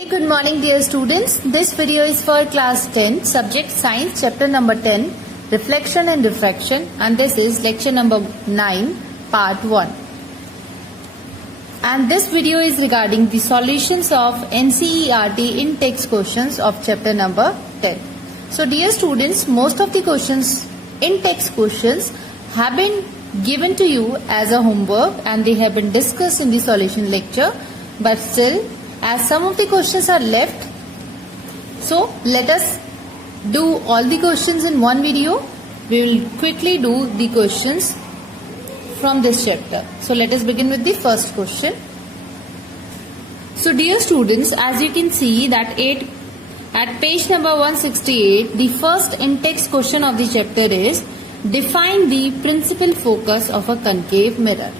Good morning dear students. This video is for class 10, subject science, chapter number 10, reflection and diffraction, and this is lecture number 9, part 1. And this video is regarding the solutions of NCERT in-text questions of chapter number 10. So dear students, most of the questions, in-text questions, have been given to you as a homework and they have been discussed in the solution lecture, but still as some of the questions are left, so let us do all the questions in one video. We will quickly do the questions from this chapter. So let us begin with the first question. So dear students, as you can see that at page number 168, the first in-text question of the chapter is define the principal focus of a concave mirror.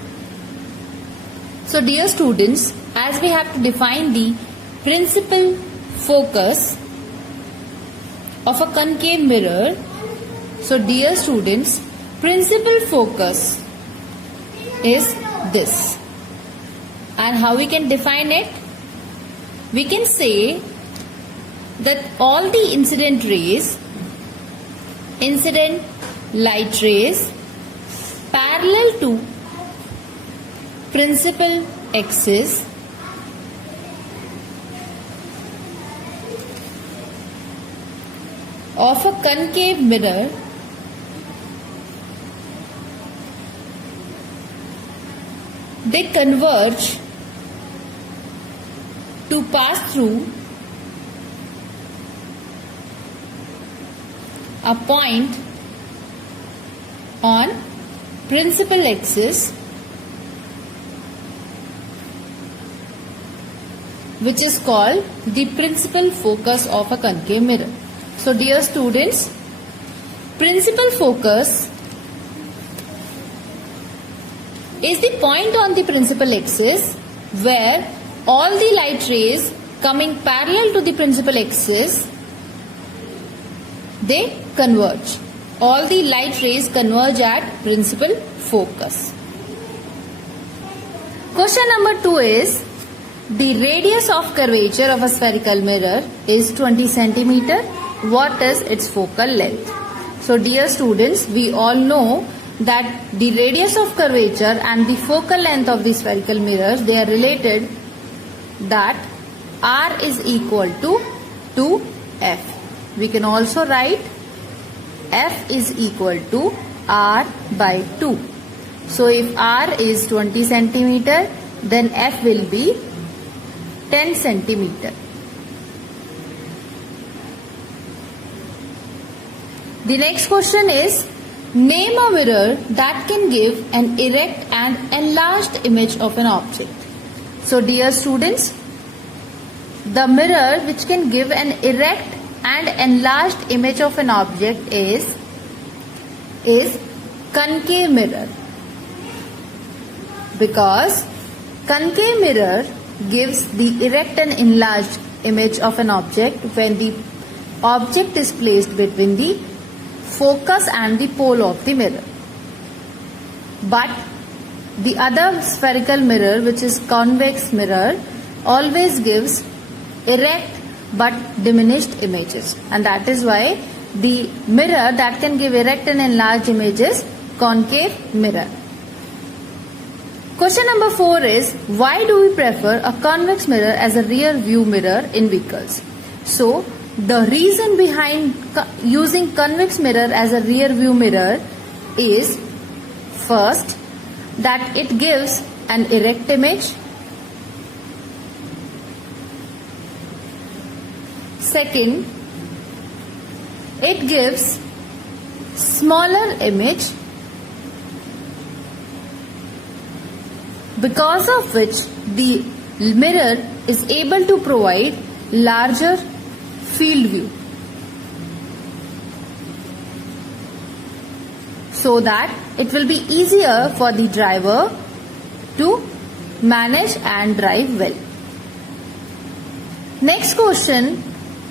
So dear students, as we have to define the principal focus of a concave mirror, so dear students, principal focus is this. And how we can define it? We can say that all the incident light rays parallel to principal axis of a concave mirror they converge to pass through a point on principal axis which is called the principal focus of a concave mirror. So dear students, principal focus is the point on the principal axis where all the light rays coming parallel to the principal axis, they converge. All the light rays converge at principal focus. Question number 2 is, the radius of curvature of a spherical mirror is 20 centimeter. What is its focal length? So dear students, we all know that the radius of curvature and the focal length of the spherical mirrors, they are related, that R is equal to 2F. We can also write F is equal to R by 2. So if R is 20 centimeter, then F will be 10 centimeter. The next question is, name a mirror that can give an erect and enlarged image of an object. So dear students, the mirror which can give an erect and enlarged image of an object is concave mirror, because concave mirror gives the erect and enlarged image of an object when the object is placed between the focus and the pole of the mirror. But the other spherical mirror, which is convex mirror, always gives erect but diminished images, and that is why the mirror that can give erect and enlarged image is concave mirror. Question number 4 is, why do we prefer a convex mirror as a rear view mirror in vehicles? So the reason behind using convex mirror as a rear view mirror is, first, that it gives an erect image. Second, it gives smaller image, because of which the mirror is able to provide larger field view, so that it will be easier for the driver to manage and drive well. Next question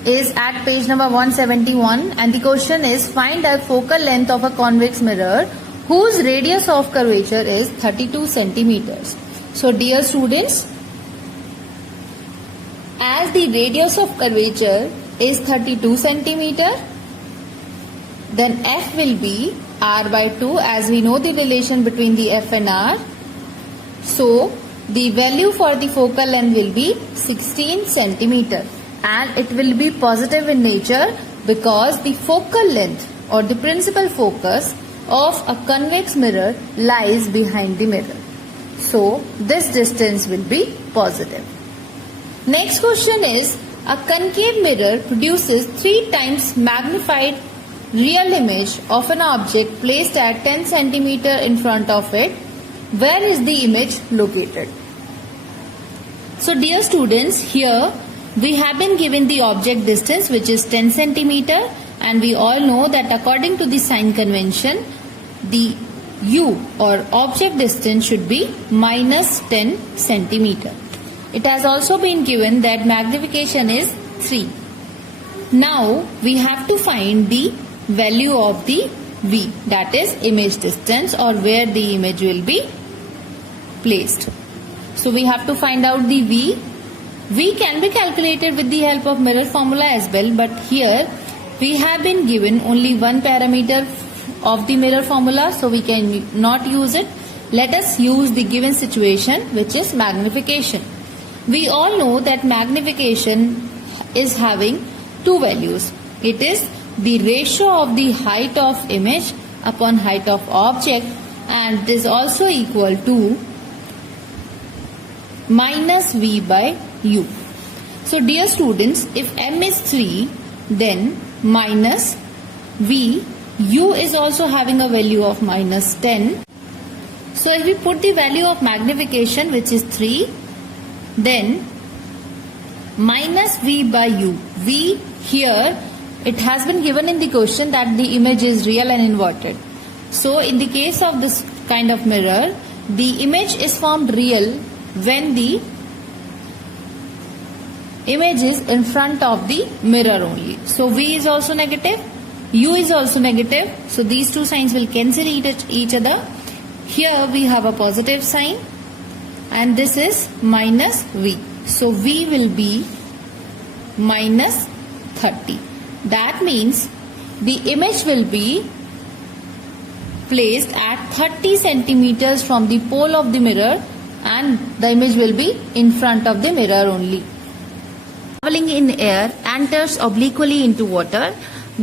is at page number 171, and the question is, find a focal length of a convex mirror whose radius of curvature is 32 centimeters. So dear students, as the radius of curvature is 32 centimeter, then F will be R by 2, as we know the relation between the F and R. So the value for the focal length will be 16 centimeter, and it will be positive in nature because the focal length or the principal focus of a convex mirror lies behind the mirror. So this distance will be positive. Next question is, a concave mirror produces 3 times magnified real image of an object placed at 10 centimeter in front of it. Where is the image located? So dear students, here we have been given the object distance, which is 10 centimeter, and we all know that according to the sign convention, the U or object distance should be minus 10 centimeter. It has also been given that magnification is 3. Now we have to find the value of the V, that is image distance, or where the image will be placed. So we have to find out the V. V can be calculated with the help of mirror formula as well, but here we have been given only one parameter of the mirror formula, so we can not use it. Let us use the given situation, which is magnification. We all know that magnification is having 2 values. It is the ratio of the height of image upon height of object, and it is also equal to minus V by U. So dear students, if M is 3, then minus V, U is also having a value of minus 10. So if we put the value of magnification, which is 3, then minus V by U. V here, it has been given in the question that the image is real and inverted. So in the case of this kind of mirror, the image is formed real when the image is in front of the mirror only. So V is also negative, U is also negative. So these two signs will cancel each other. Here we have a positive sign, and this is minus V. So V will be minus 30. That means the image will be placed at 30 centimeters from the pole of the mirror, and the image will be in front of the mirror only. Traveling in air enters obliquely into water.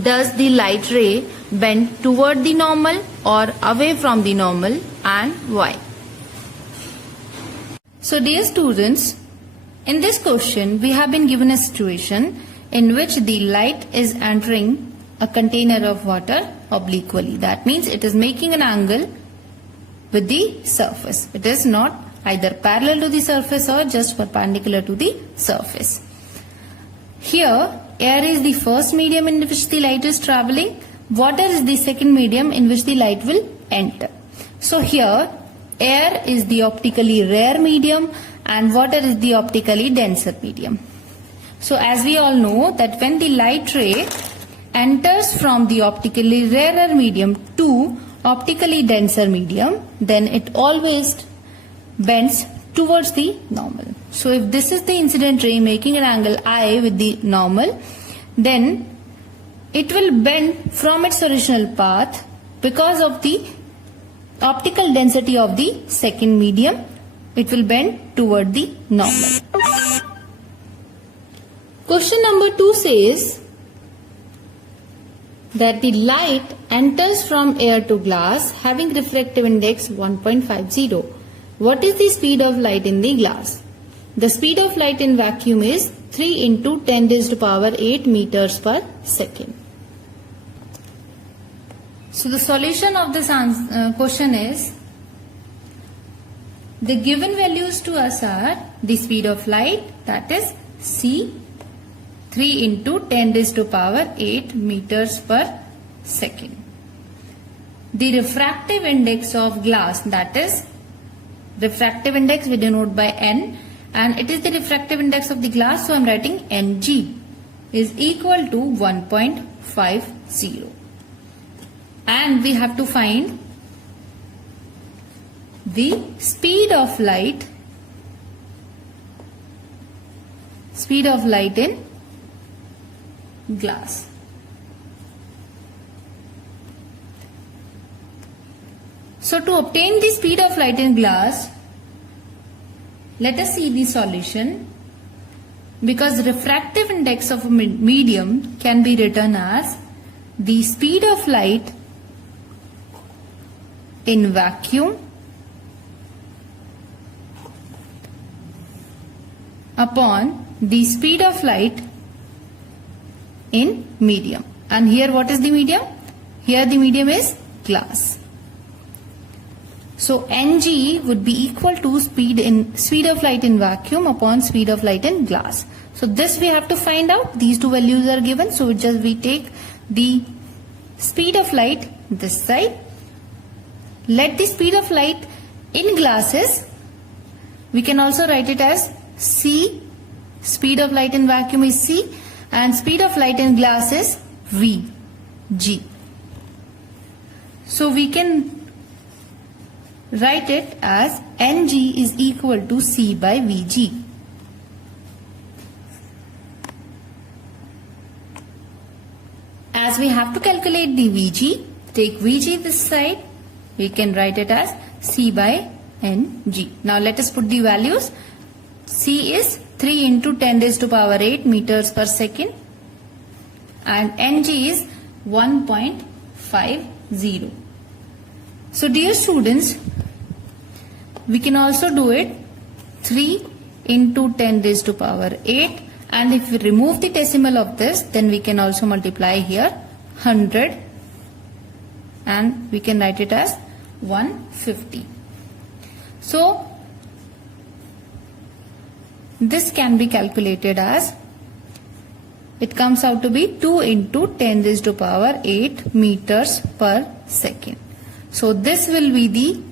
Does the light ray bend toward the normal or away from the normal, and why? So dear students, in this question we have been given a situation in which the light is entering a container of water obliquely. That means it is making an angle with the surface. It is not either parallel to the surface or just perpendicular to the surface. Here, air is the first medium in which the light is traveling. Water is the second medium in which the light will enter. So here, air is the optically rare medium and water is the optically denser medium. So as we all know that when the light ray enters from the optically rarer medium to optically denser medium, then it always bends towards the normal. So if this is the incident ray making an angle I with the normal, then it will bend from its original path because of the optical density of the second medium. It will bend toward the normal. Question number 2 says that the light enters from air to glass having refractive index 1.50. What is the speed of light in the glass? The speed of light in vacuum is 3 into 10 raised to power 8 meters per second. So the solution of this question is, the given values to us are the speed of light, that is c, 3 into 10 raised to power 8 meters per second. The refractive index of glass, that is refractive index we denote by n, and it is the refractive index of the glass, so I am writing Ng is equal to 1.50. And we have to find the speed of light speed of light in glass. So to obtain the speed of light in glass, let us see the solution. Because refractive index of a medium can be written as the speed of light in vacuum upon the speed of light in medium. And here what is the medium? Here the medium is glass. So Ng would be equal to speed of light in vacuum upon speed of light in glass. So this we have to find out. These two values are given. So we take the speed of light this side. Let the speed of light in glass is, we can also write it as C. Speed of light in vacuum is C and speed of light in glass is V, G. So we can write it as Ng is equal to C by Vg. As we have to calculate the Vg, take Vg this side, we can write it as C by Ng. Now let us put the values. C is 3 into 10 raised to power 8 meters per second and Ng is 1.50. So dear students, we can also do it 3 into 10 raised to power 8, and if we remove the decimal of this, then we can also multiply here 100 and we can write it as 150. So this can be calculated as, it comes out to be 2 into 10 raised to power 8 meters per second. So this will be the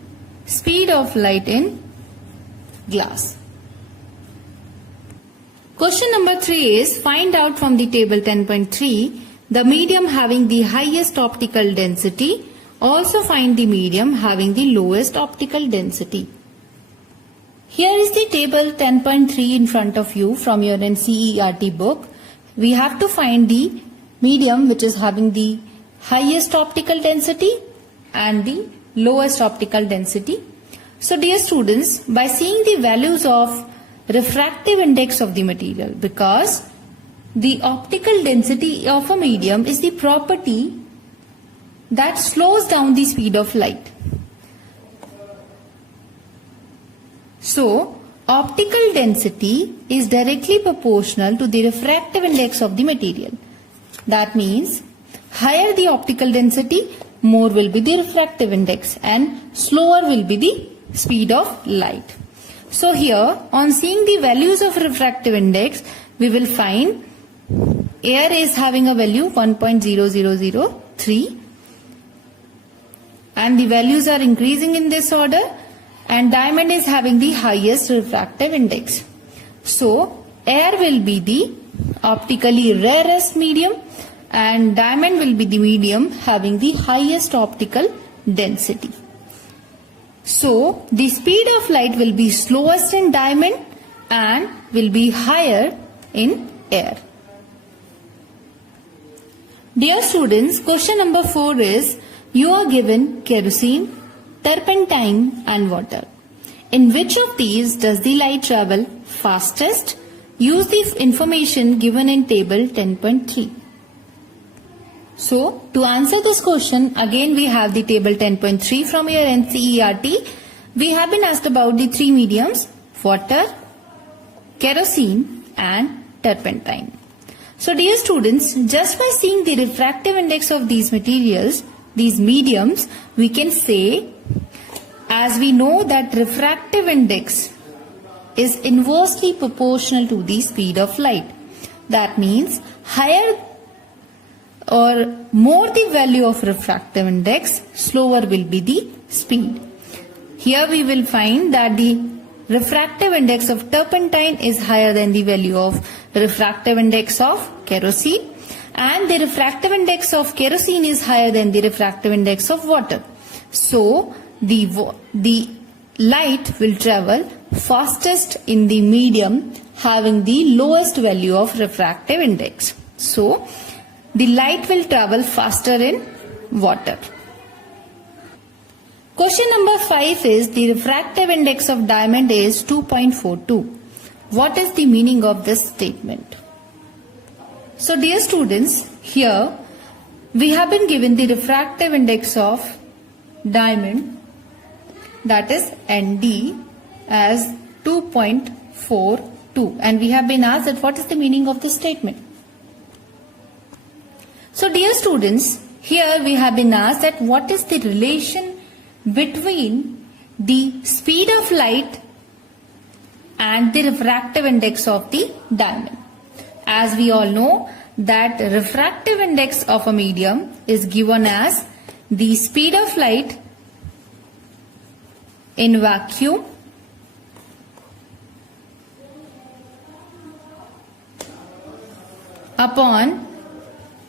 speed of light in glass. Question number 3 is, find out from the table 10.3 the medium having the highest optical density. Also find the medium having the lowest optical density. Here is the table 10.3 in front of you from your NCERT book. We have to find the medium which is having the highest optical density and the lowest optical density. So dear students, by seeing the values of refractive index of the material, because the optical density of a medium is the property that slows down the speed of light. So optical density is directly proportional to the refractive index of the material. That means higher the optical density, more will be the refractive index and slower will be the speed of light. So here, on seeing the values of refractive index, we will find air is having a value 1.0003 and the values are increasing in this order, and diamond is having the highest refractive index. So air will be the optically rarest medium and diamond will be the medium having the highest optical density. So the speed of light will be slowest in diamond and will be higher in air. Dear students, question number 4 is, you are given kerosene, turpentine and water. In which of these does the light travel fastest? Use the information given in table 10.3. So, to answer this question, again we have the table 10.3 from your NCERT. We have been asked about the 3 mediums, water, kerosene and turpentine. So dear students, just by seeing the refractive index of these materials, these mediums, we can say, as we know that refractive index is inversely proportional to the speed of light. That means higher or more the value of refractive index, slower will be the speed. Here we will find that the refractive index of turpentine is higher than the value of refractive index of kerosene, and the refractive index of kerosene is higher than the refractive index of water. So the light will travel fastest in the medium having the lowest value of refractive index. So, the light will travel faster in water. Question number 5 is the refractive index of diamond is 2.42. What is the meaning of this statement? So dear students, here we have been given the refractive index of diamond, that is ND, as 2.42, and we have been asked that what is the meaning of this statement. So dear students, here we have been asked that what is the relation between the speed of light and the refractive index of the diamond. As we all know that refractive index of a medium is given as the speed of light in vacuum upon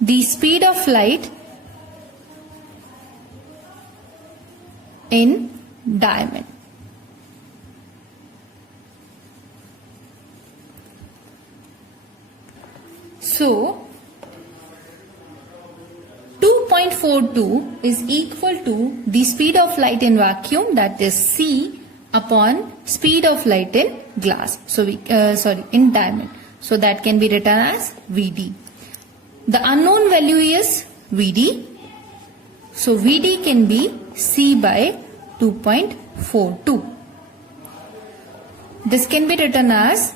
the speed of light in diamond. So, 2.42 is equal to the speed of light in vacuum, that is C upon speed of light in glass. So, in diamond. So, that can be written as Vd. The unknown value is Vd. So, Vd can be C by 2.42. This can be written as,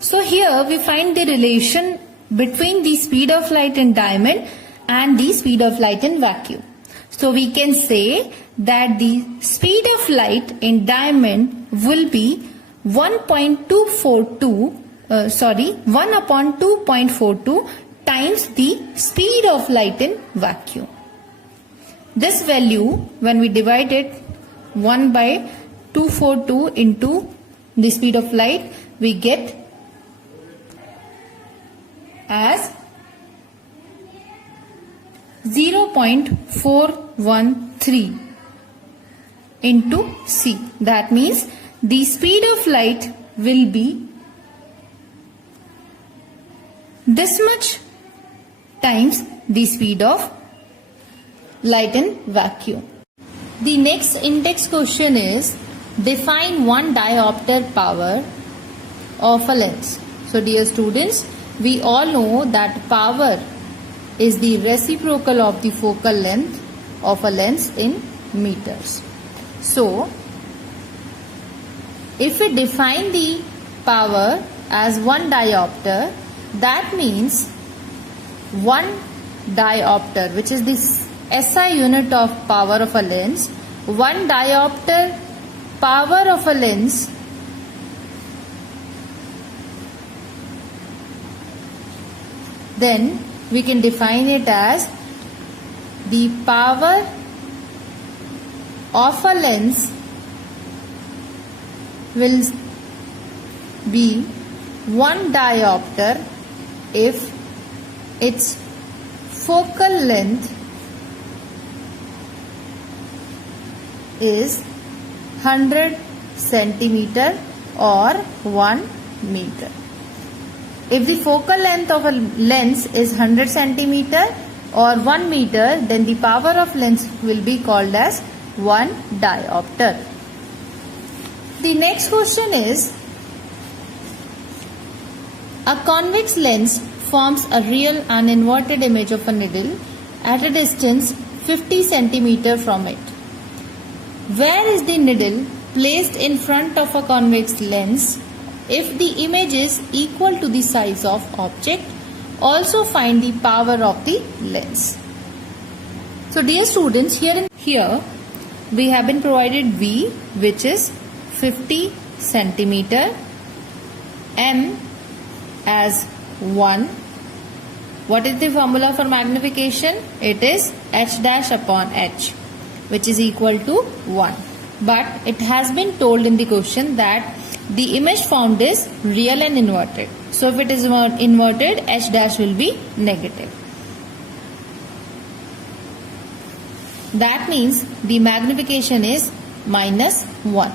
so here we find the relation between the speed of light in diamond and the speed of light in vacuum. So we can say that the speed of light in diamond will be 1 upon 2.42 times the speed of light in vacuum. This value, when we divide it 1 by 242 into the speed of light, we get as 0.413 into C. That means the speed of light will be this much times the speed of light in vacuum. The next index question is define one diopter power of a lens. So dear students, we all know that power is the reciprocal of the focal length of a lens in meters. So, if we define the power as 1 diopter, that means 1 diopter, which is the SI unit of power of a lens, 1 diopter power of a lens then we can define it as the power of a lens will be 1 diopter if its focal length is 100 centimeter or 1 meter. If the focal length of a lens is 100 centimeter or 1 meter, then the power of lens will be called as 1 diopter. The next question is, a convex lens forms a real and inverted image of a needle at a distance 50 centimeter from it. Where is the needle placed in front of a convex lens? If the image is equal to the size of object, also find the power of the lens. So dear students, here we have been provided V, which is 50 centimeter, M as 1. What is the formula for magnification? It is H dash upon H, which is equal to 1. But it has been told in the question that the image formed is real and inverted. So if it is inverted, H dash will be negative. That means the magnification is -1.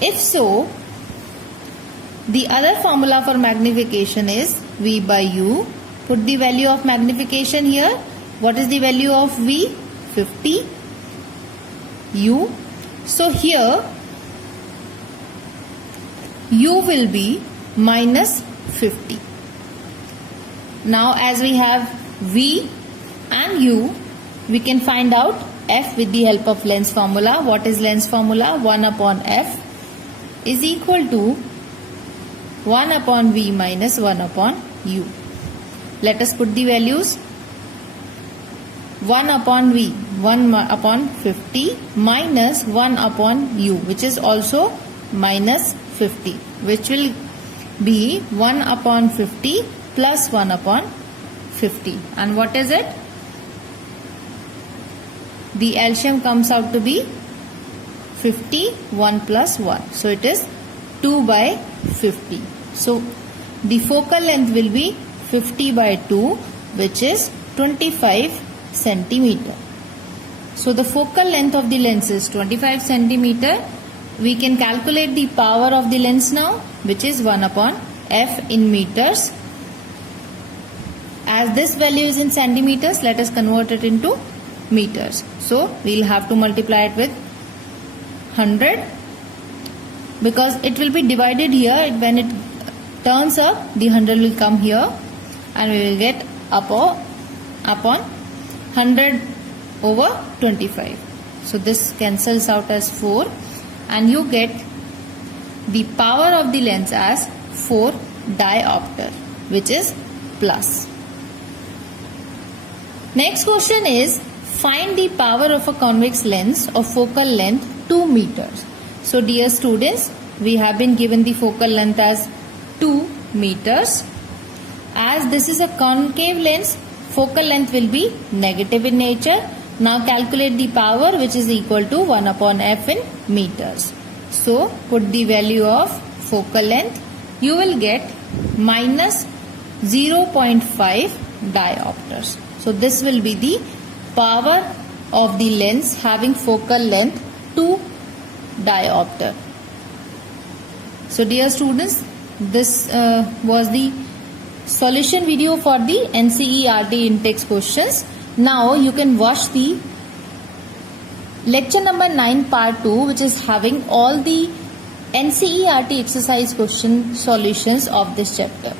If so, the other formula for magnification is V by U. Put the value of magnification here. What is the value of V? 50 U. So here U will be minus 50. Now as we have V and U, we can find out F with the help of lens formula. What is lens formula? 1 upon F is equal to 1 upon V minus 1 upon U. Let us put the values. 1 upon V, 1 upon 50 minus 1 upon U, which is also minus 50, which will be 1 upon 50 plus 1 upon 50. And what is it? The LCM comes out to be 50, 1 plus 1. So it is 2 by 50. So the focal length will be 50 by 2, which is 25 centimeter. So the focal length of the lens is 25 centimeter. We can calculate the power of the lens now, which is 1 upon F in meters. As this value is in centimeters, let us convert it into meters. So we'll have to multiply it with 100, because it will be divided here. When it turns up, the 100 will come here, and we will get upon 100 over 25. So this cancels out as 4, and you get the power of the lens as 4 diopter, which is plus. Next question is, find the power of a convex lens of focal length 2 meters. So dear students, we have been given the focal length as 2 meters. As this is a concave lens, focal length will be negative in nature. Now calculate the power, which is equal to 1 upon F in meters. So put the value of focal length. You will get minus 0.5 diopters. So this will be the power of the lens having focal length 2 diopter. So dear students, this was the solution video for the NCERT in-text questions. Now you can watch the lecture number 9 part 2, which is having all the NCERT exercise question solutions of this chapter.